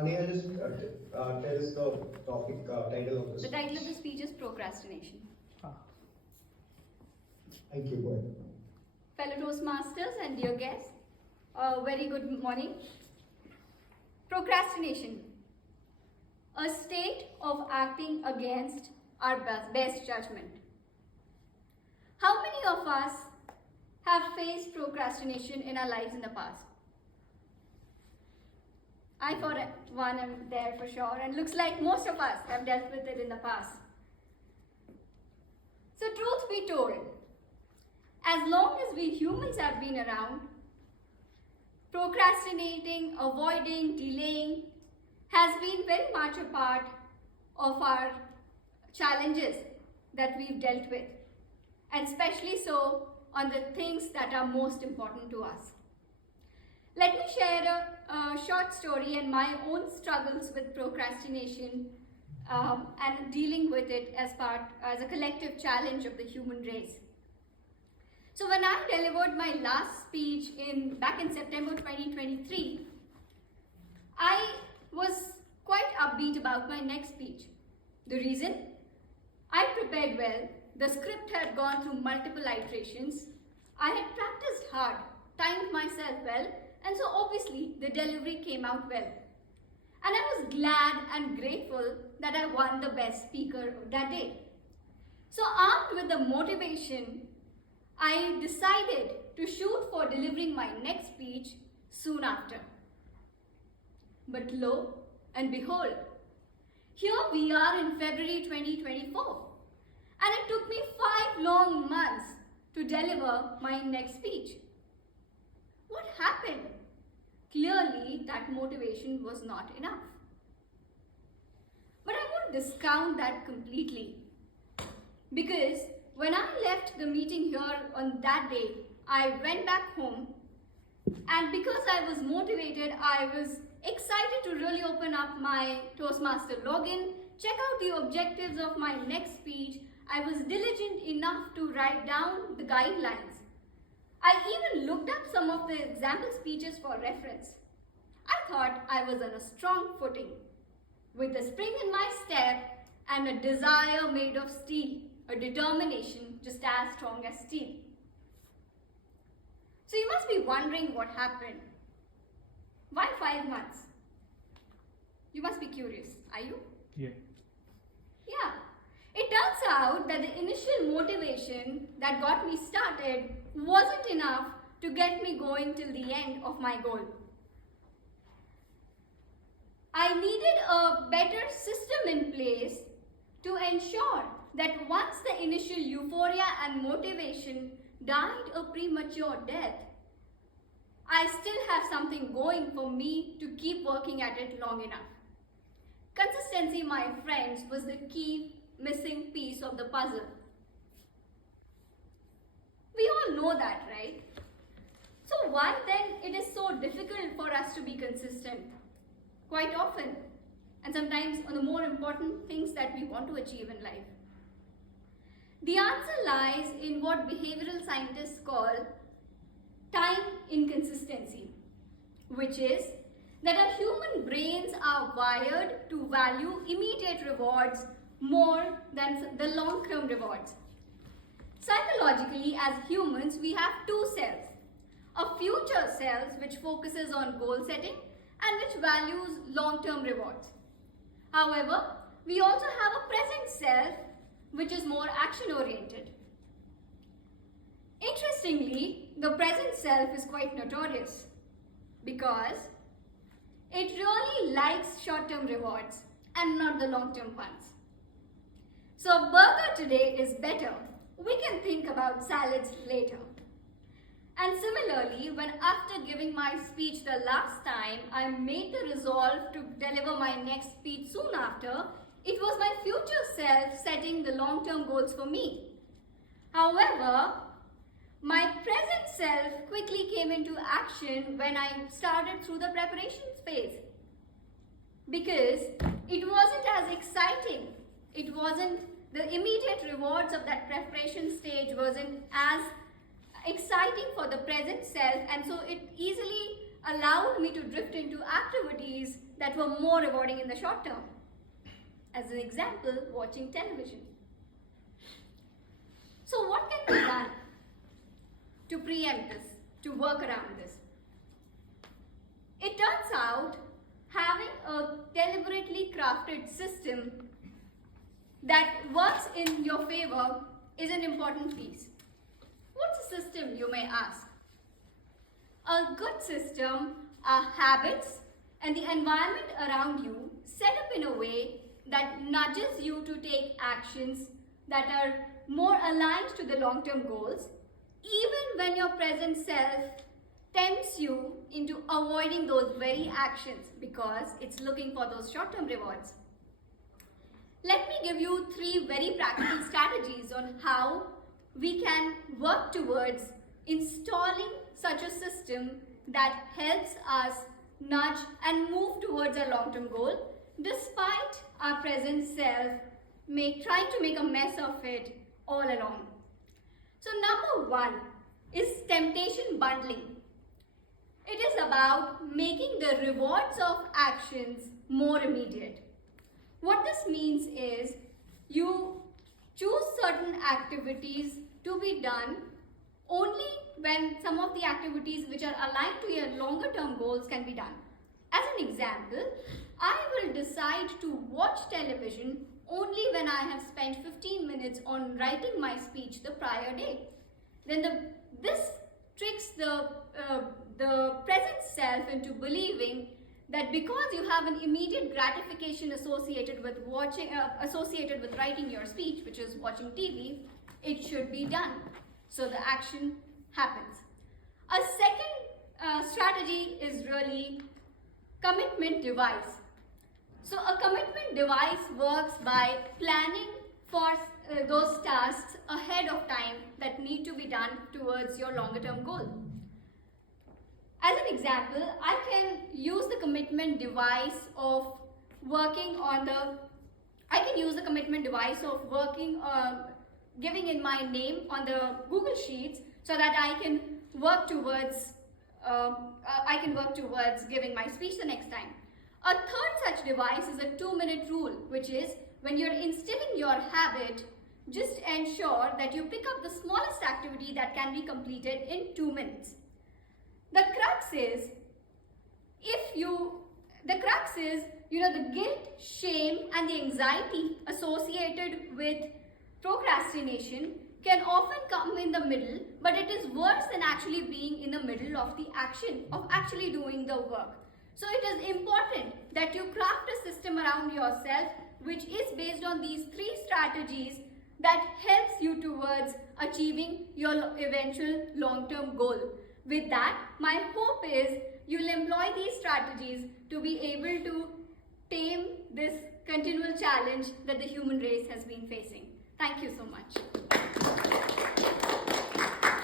Neha, just tell us the topic title of this. The title of the speech is Procrastination. Thank you, boy. Fellow Toastmasters and dear guests, a very good morning. Procrastination, a state of acting against our best judgment. How many of us have faced procrastination in our lives in the past? I, for one, am there for sure, and looks like most of us have dealt with it in the past. So, truth be told, as long as we humans have been around, procrastinating, avoiding, delaying has been very much a part of our challenges that we've dealt with, and especially so on the things that are most important to us. Let me share a short story and my own struggles with procrastination and dealing with it as a collective challenge of the human race. So when I delivered my last speech back in September 2023, I was quite upbeat about my next speech. The reason? I prepared well, the script had gone through multiple iterations, I had practiced hard, timed myself well, and so obviously the delivery came out well. And I was glad and grateful that I won the best speaker of that day. So armed with the motivation, I decided to shoot for delivering my next speech soon after. But lo and behold, here we are in February 2024, and it took me 5 long months to deliver my next speech. What happened? Clearly, that motivation was not enough. But I won't discount that completely, because when I left the meeting here on that day, I went back home, and because I was motivated, I was excited to really open up my Toastmaster login, check out the objectives of my next speech. I was diligent enough to write down the guidelines. I even looked up some of the example speeches for reference. I thought I was on a strong footing, with a spring in my step and a desire made of steel, a determination just as strong as steel. So you must be wondering what happened. Why 5 months? You must be curious, are you? Yeah. Yeah. It turns out that the initial motivation that got me started wasn't enough to get me going till the end of my goal. I needed a better system in place to ensure that once the initial euphoria and motivation died a premature death, I still have something going for me to keep working at it long enough. Consistency, my friends, was the key missing piece of the puzzle. We all know that, right? So why then it is so difficult for us to be consistent? Quite often, and sometimes on the more important things that we want to achieve in life. The answer lies in what behavioral scientists call time inconsistency, which is that our human brains are wired to value immediate rewards more than the long-term rewards. Psychologically, as humans, we have two selves. A future self which focuses on goal setting and which values long-term rewards. However, we also have a present self which is more action-oriented. Interestingly, the present self is quite notorious because it really likes short-term rewards and not the long-term ones. So a burger today is better. We can think about salads later. And similarly, when after giving my speech the last time, I made the resolve to deliver my next speech soon after, it was my future self setting the long-term goals for me. However, my present self quickly came into action when I started through the preparations phase. Because it wasn't as exciting. It wasn't, the immediate rewards of that preparation stage wasn't as exciting for the present self, and so it easily allowed me to drift into activities that were more rewarding in the short term. As an example, watching television. So what can be done to preempt this, to work around this? It turns out having a deliberately crafted system that works in your favor is an important piece. What's a system, you may ask? A good system are habits and the environment around you set up in a way that nudges you to take actions that are more aligned to the long-term goals, even when your present self tempts you into avoiding those very actions because it's looking for those short-term rewards. Let me give you 3 very practical strategies on how we can work towards installing such a system that helps us nudge and move towards our long-term goal despite our present self trying to make a mess of it all along. So number 1 is temptation bundling. It is about making the rewards of actions more immediate. What this means is you choose certain activities to be done only when some of the activities which are aligned to your longer term goals can be done. As an example, I will decide to watch television only when I have spent 15 minutes on writing my speech the prior day. Then this tricks the present self into believing that because you have an immediate gratification associated with writing your speech, which is watching TV, it should be done. So the action happens. A second strategy is really commitment device. So a commitment device works by planning for those tasks ahead of time that need to be done towards your longer term goal. As an example, I can use the commitment device of giving in my name on the Google Sheets so that I can work towards giving my speech the next time. A third such device is a 2-minute rule, which is when you're instilling your habit, just ensure that you pick up the smallest activity that can be completed in 2 minutes. The crux is the guilt, shame, and the anxiety associated with procrastination can often come in the middle, but it is worse than actually being in the middle of the action, of actually doing the work. So it is important that you craft a system around yourself which is based on these 3 strategies that helps you towards achieving your eventual long-term goal. With that, my hope is you'll employ these strategies to be able to tame this continual challenge that the human race has been facing. Thank you so much.